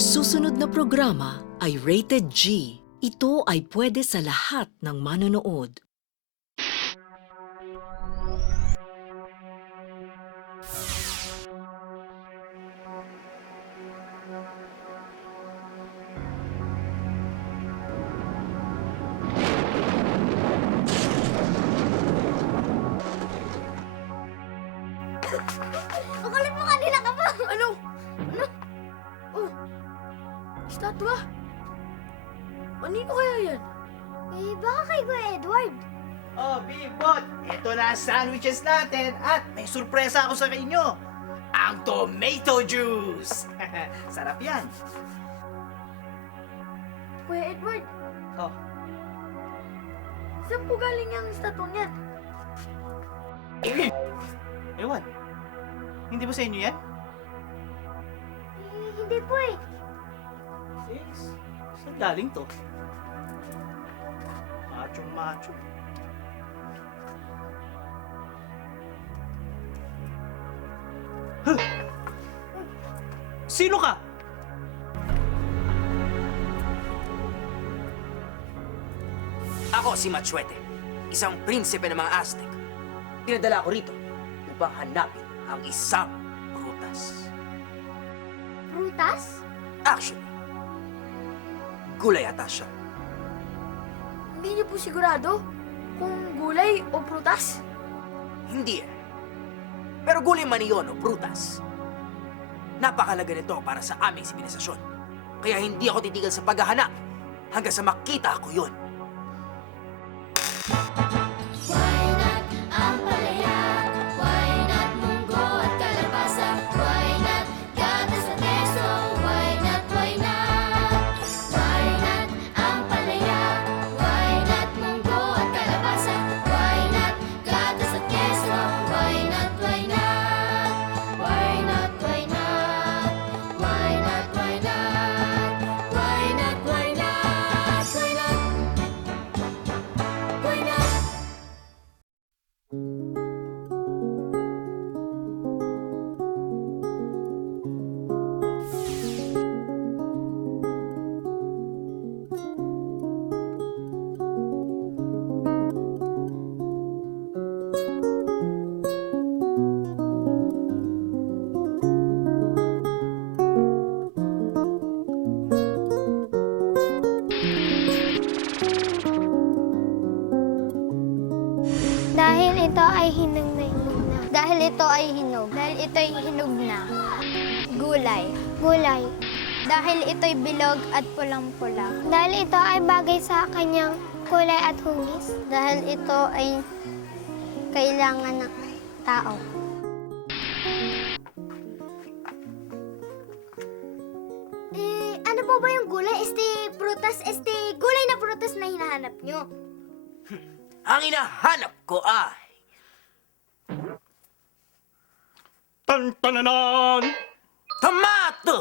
susunod na programa ay rated G. Ito ay pwede sa lahat ng manonood. Ang kulit mo kanina ka pa! Ano? Oh, estatwa? Kanino kaya yan? Eh, baka kay Kuya Edward. Oh, Bibot! Ito na ang sandwiches natin at may surpresa ako sa inyo. Ang tomato juice! Sarap yan. Kuya Edward, Oh, saan po galing ang estatwa niyan? ewan. Hindi ba sa inyo yan? Eh, hindi po eh. Sis, saan galing to? Macho. Huh? Sino ka? Ako si Machuete, isang prinsipe ng mga Aztec. Pinadala ako rito upang hanapin ang isang prutas. Prutas? Actually, gulay ata siya. Hindi niyo po sigurado kung gulay o prutas? Hindi eh. Pero gulay man iyon o prutas, napakalaga nito para sa aming sibilisasyon. Kaya hindi ako titigil sa paghahanap hanggang sa makita ko yun. Why not ampalaya? Why not munggo at kalabasa? Why not gatas at keso? Why not, why not? Why not ampalaya? Why not munggo at kalabasa? Why not gatas at keso? Why not, why not? Why not, why not? Why not, why not? Why not, why not? Why not? Why not? Dahil ito ay hinog na hinog na. Dahil ito ay hinog. Dahil ito ay hinog na. Gulay. Gulay. Dahil ito'y bilog at pulang-pula. Dahil ito ay bagay sa kanyang kulay at hugis. Dahil ito ay kailangan ng tao. Eh, ano po ba yung gulay? Gulay na prutas na hinahanap nyo. Ang hinahanap ko ay Tan-tananan! tomato!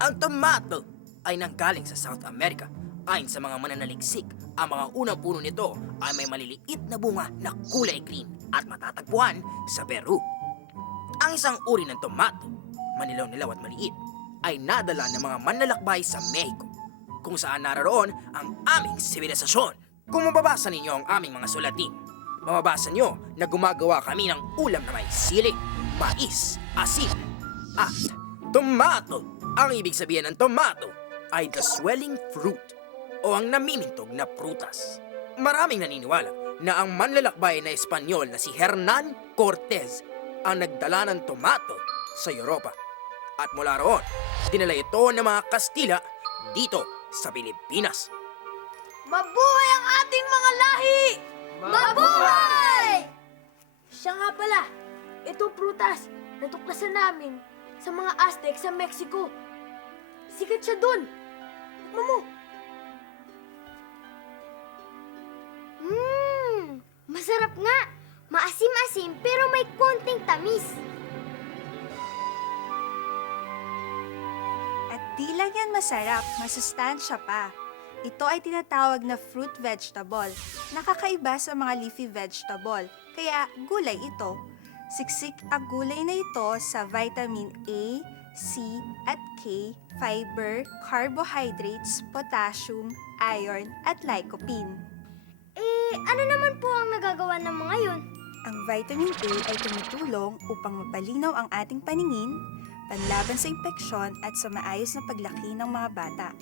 Ang tomato ay nanggaling sa South America. Ayon sa mga mananaliksik, ang mga unang puno nito ay may maliliit na bunga na kulay green at matatagpuan sa Peru. Ang isang uri ng tomato, manilaw-nilaw at maliit, ay nadala ng mga manlalakbay sa Mexico, kung saan naroon ang aming sibilisasyon. Kung mababasa ninyo ang aming mga sulatin, mababasa nyo na gumagawa kami ng ulam na may sili, mais, asin, at tomato. Ang ibig sabihin ng tomato ay the swelling fruit o ang namimintog na prutas. Maraming naniniwala na ang manlalakbay na Espanyol na si Hernan Cortez ang nagdala ng tomato sa Europa. At mula roon, dinala ito ng mga Kastila dito sa Pilipinas. Mabuhay ang ating mga lahi! Mabuhay! Siya nga pala, ito prutas na tuklasan namin sa mga Aztec sa Mexico. Sikat siya dun. Tikman mo. Masarap nga. Maasim-asim pero may konting tamis. At di lang yan masarap, masustansya pa. Ito ay tinatawag na fruit vegetable. Nakakaiba sa mga leafy vegetable, kaya gulay ito. Siksik ang gulay na ito sa vitamin A, C at K, fiber, carbohydrates, potassium, iron, at lycopene. Ano naman po ang nagagawa ng mga yun? Ang vitamin A ay tumutulong upang mapalinaw ang ating paningin, panlaban sa impeksyon at sa maayos na paglaki ng mga bata.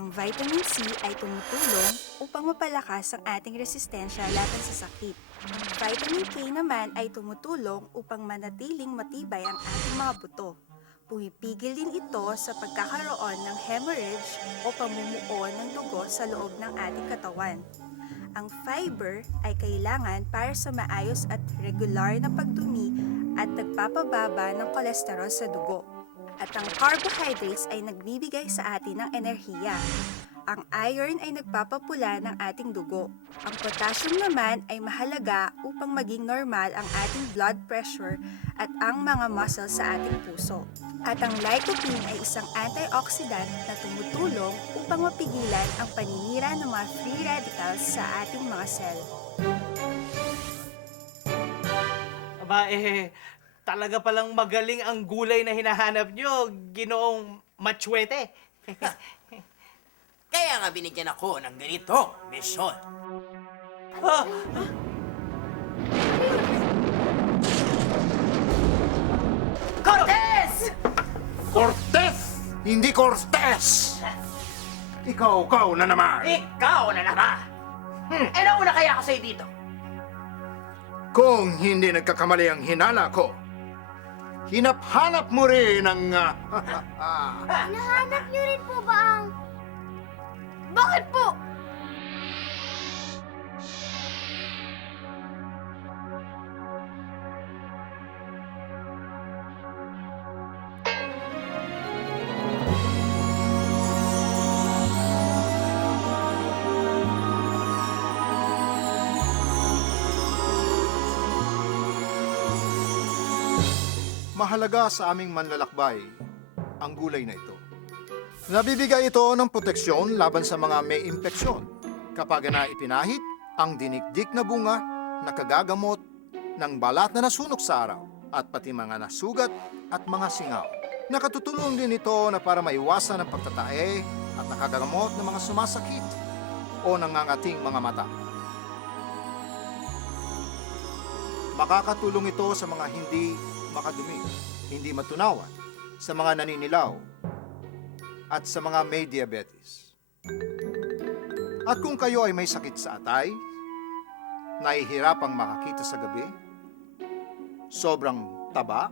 Ang vitamin C ay tumutulong upang mapalakas ang ating resistensya laban sa sakit. Ang vitamin K naman ay tumutulong upang manatiling matibay ang ating mga buto. Pumipigil din ito sa pagkakaroon ng hemorrhage o pamumuo ng dugo sa loob ng ating katawan. Ang fiber ay kailangan para sa maayos at regular na pagdumi at nagpapababa ng kolesterol sa dugo. At ang carbohydrates ay nagbibigay sa atin ng enerhiya. Ang iron ay nagpapapula ng ating dugo. Ang potassium naman ay mahalaga upang maging normal ang ating blood pressure at ang mga muscles sa ating puso. At ang lycopene ay isang antioxidant na tumutulong upang mapigilan ang paninira ng mga free radicals sa ating mga cell. Aba, talaga palang magaling ang gulay na hinahanap nyo, Ginoong Matsuete. Kaya nga binigyan ako ng ganito, misyon. Ah, Cortez! Cortez! Hindi Cortez! Ikaw na naman! Ikaw na naman! Nauna kaya ako sa'yo dito? Kung hindi nagkakamali ang hinala ko, hinap-hanap mo rin ang... Hinahanap niyo rin po ba ang... Bakit po? Mahalaga sa aming manlalakbay ang gulay na ito. Nabibigay ito ng proteksyon laban sa mga may impeksyon kapag ipinahit ang dinikdik na bunga na kagagamot ng balat na nasunog sa araw at pati mga nasugat at mga singaw. Nakatutulong din ito na para maiwasan ang pagtatae at nakagagamot ng mga sumasakit o nangangating mga mata. Makakatulong ito sa mga hindi makadumi, hindi matunawan, sa mga naninilaw, at sa mga may diabetes. At kung kayo ay may sakit sa atay, nahihirapang makakita sa gabi, sobrang taba,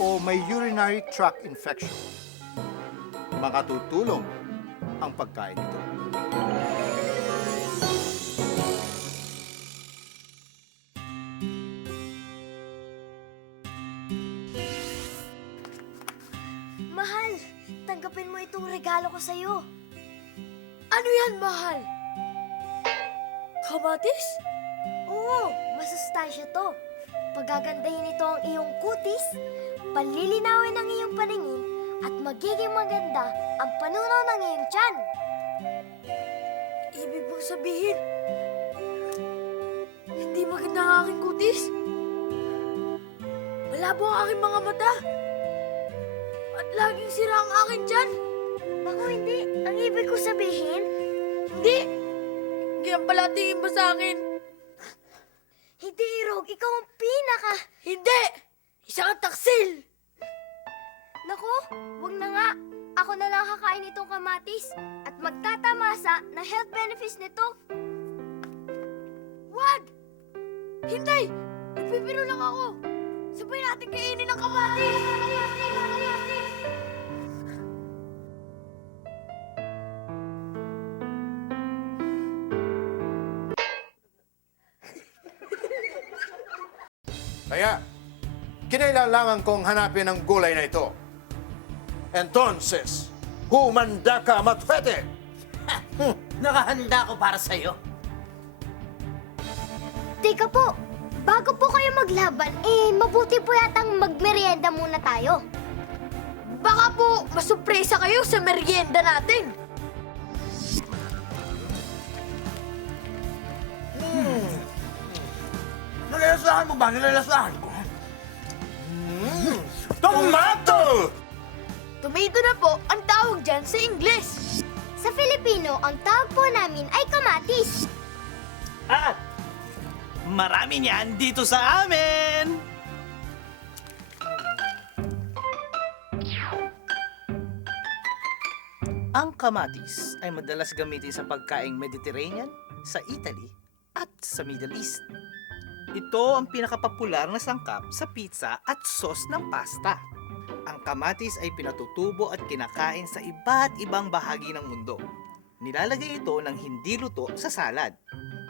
o may urinary tract infection, makatutulong ang pagkain nito. Mahal, tanggapin mo itong regalo ko sa'yo. Ano yan, mahal? Kamatis? Oo, masustansya to. Pagagandahin ito ang iyong kutis, palilinawin ang iyong paningin, at magiging maganda ang panunaw ng iyong tiyan. Ibig mong sabihin, hindi maganda ang aking kutis? Malabo ang aking mga mata? At laging sira ang aking tiyan? Naku, hindi. Ang ibig ko sabihin, Hindi! Hindi ang pala tingin mo sa akin. hindi, Irog. Ikaw ang pinaka... Hindi! Isa kang taksil! Naku, wag na nga. Ako na lang kakain itong kamatis at magtatamasa ng health benefits nito. Wag! Hintay! Nagpipiro lang ako. Sabay natin kainin ang kamatis! Kaya, kinailangan kong hanapin ang gulay na ito. Entonces, humanda ka, Matsuete! Nakahanda ko para sa'yo. Teka po, bago po kayo maglaban, mabuti po yatang magmerienda muna tayo. Baka po masupresa kayo sa merienda natin. Nalalasahan mo ba? Nalalasahan ko. Tomato! Tomato na po ang tawag dyan sa Ingles. Sa Filipino, ang tawag po namin ay kamatis. At marami niyan dito sa amin! Ang kamatis ay madalas gamitin sa pagkaing Mediterranean, sa Italy, at sa Middle East. Ito ang pinakapopular na sangkap sa pizza at sauce ng pasta. Ang kamatis ay pinatutubo at kinakain sa iba't ibang bahagi ng mundo. Nilalagay ito ng hindi luto sa salad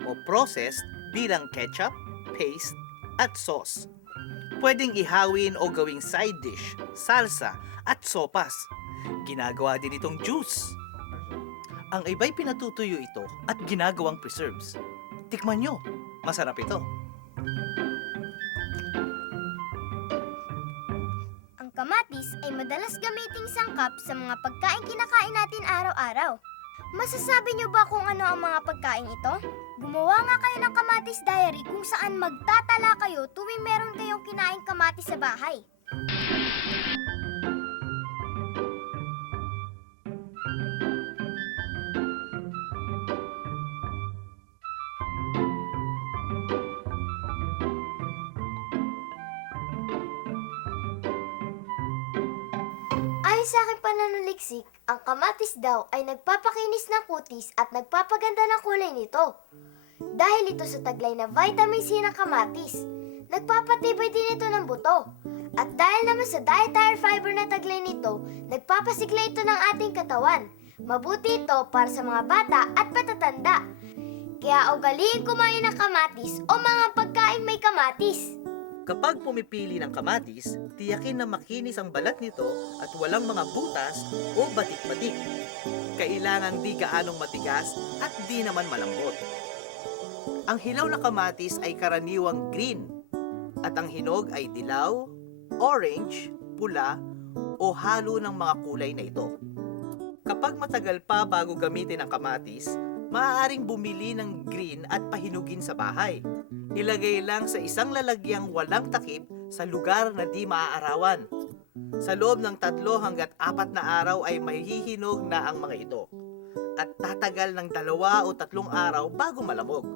o processed bilang ketchup, paste, at sauce. Pwedeng ihawin o gawing side dish, salsa, at sopas. Ginagawa din itong juice. Ang iba'y pinatutuyo ito at ginagawang preserves. Tikman nyo, masarap ito. Ang kamatis ay madalas gamiting sangkap sa mga pagkain kinakain natin araw-araw. Masasabi niyo ba kung ano ang mga pagkain ito? Gumawa nga kayo ng kamatis diary kung saan magtatala kayo tuwing meron kayong kinaing kamatis sa bahay. Ayon sa aking pananaliksik, ang kamatis daw ay nagpapakinis ng kutis at nagpapaganda ng kulay nito. Dahil ito sa taglay na vitamin C ng kamatis, nagpapatibay din ito ng buto. At dahil naman sa dietary fiber na taglay nito, nagpapasigla ito ng ating katawan. Mabuti ito para sa mga bata at patatanda. Kaya ugaliin kumain ng kamatis o mga pagkain may kamatis. Kapag pumipili ng kamatis, tiyakin na makinis ang balat nito at walang mga butas o batik-batik. Kailangan di gaanong matigas at di naman malambot. Ang hilaw na kamatis ay karaniwang green at ang hinog ay dilaw, orange, pula o halo ng mga kulay na ito. Kapag matagal pa bago gamitin ang kamatis, maaaring bumili ng green at pahinugin sa bahay. Ilagay lang sa isang lalagyang walang takip sa lugar na di maaarawan. Sa loob ng 3 hanggat 4 na araw ay mahihinog na ang mga ito. At tatagal ng 2 o 3 araw bago malamog.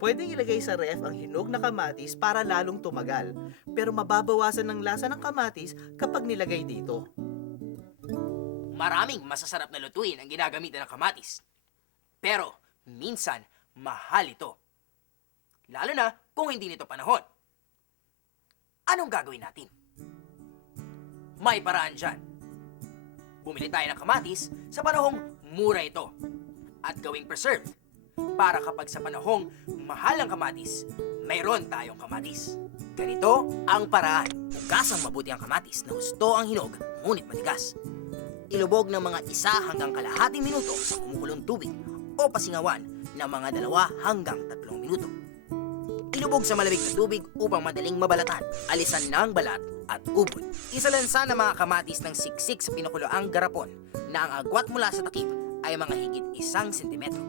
Pwedeng ilagay sa ref ang hinog na kamatis para lalong tumagal, pero mababawasan ng lasa ng kamatis kapag nilagay dito. Maraming masasarap na lutuin ang ginagamitan ng kamatis. Pero minsan, mahal ito. Lalo na kung hindi nito panahon. Anong gagawin natin? May paraan dyan. Bumili tayo ng kamatis sa panahong mura ito at gawing preserved para kapag sa panahong mahal ang kamatis, mayroon tayong kamatis. Ganito ang paraan. Hugasang mabuti ang kamatis na husto ang hinog, ngunit matigas. Ilubog ng mga 1 hanggang kalahating minuto sa kumukulong tubig o pasingawan ng mga 2 hanggang 3 minuto. Ilubog sa malamig na tubig upang madaling mabalatan, alisan ng balat at ubod. Isalansa ng mga kamatis ng siksik sa pinukuloang garapon na ang agwat mula sa takip ay mga higit 1 sentimetro.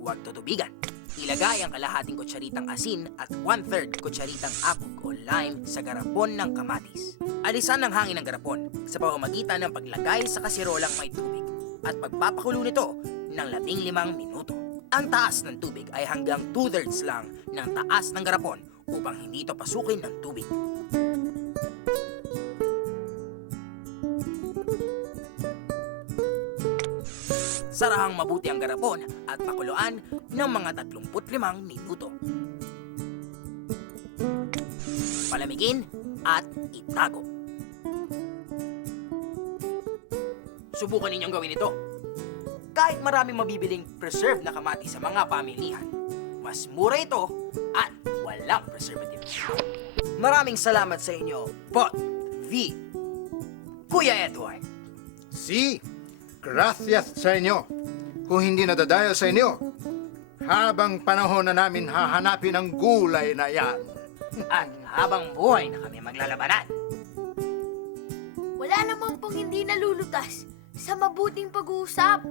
Huwag tutubigan. Ilagay ang kalahating kutsaritang asin at 1/3 kutsaritang apog o lime sa garapon ng kamatis. Alisan ng hangin ng garapon sa pamamagitan ng paglagay sa kasirolang may tubig at pagpapakulo nito ng 15 minuto. Ang taas ng tubig ay hanggang 2/3 lang ng taas ng garapon upang hindi ito pasukin ng tubig. Sarahang mabuti ang garapon at pakuluan ng mga 35 minuto. Palamigin at itago. Subukan ninyong gawin ito. Kahit maraming mabibiling preserved na kamatis sa mga pamilihan, mas mura ito at walang preservative. Maraming salamat sa inyo, Pot V. Kuya Edward. Si, gracias sa inyo. Kung hindi nadadahil sa inyo, habang panahon na namin hahanapin ang gulay na yan. At habang buhay na kami maglalabanan. Wala naman pong hindi nalulutas sa mabuting pag-uusap.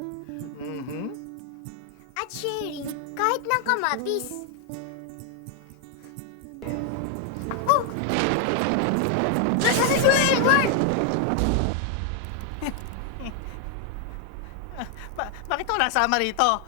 At sharing kahit ng kamatis. Oh! Nasaan si Kuya Edward? Bakit ako nasama rito?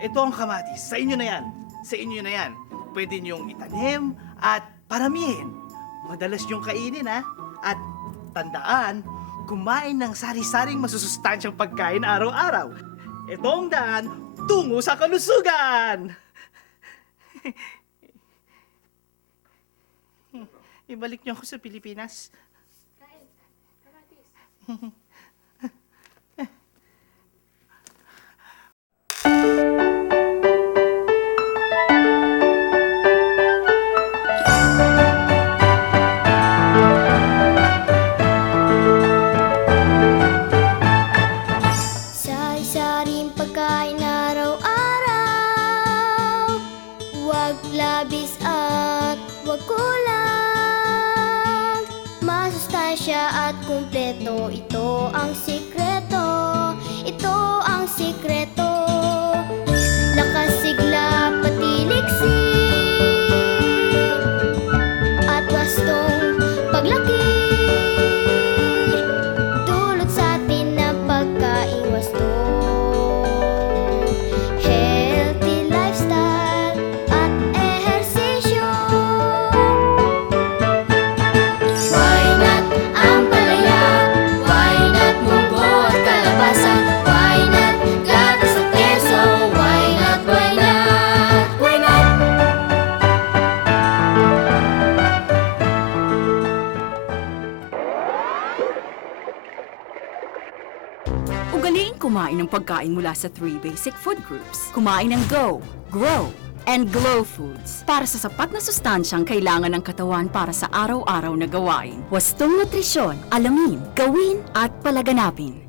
Ito ang kamatis. Sa inyo na yan. Sa inyo na yan. Pwede niyong itanim at paramihin. Madalas niyong kainin, ha? At tandaan, kumain ng sari-saring masusustansyang pagkain araw-araw. Ito ang daan tungo sa kalusugan! Ibalik niyo ako sa Pilipinas. Sari-saring pagkain araw-araw, huwag labis at huwag kulang. Masustansya at kumpleto, ito ang sikreto, ito ang sikreto. Lakas, sigla, pati liksik, at wastong paglaki. Dulot sa atin ng pagkain wasto. Healthy lifestyle at ehersisyo. Why not ang palaya? Why not munggo at kalabasa? Why not gatas at keso? Why not, why not, why not? Ugaliin kumain ng pagkain mula sa 3 basic food groups. Kumain ng Go, Grow, and Glow foods para sa sapat na sustansyang kailangan ng katawan para sa araw-araw na gawain. Wastong nutrisyon, alamin, gawin at palaganapin.